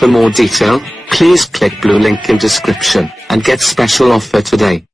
For more detail, please click blue link in description, and get special offer today.